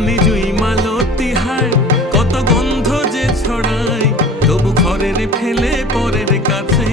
রানী জুই মালতী হায়, কত গন্ধ যে ছড়ায়, তবু ঘরের ফেলে পরের কাছে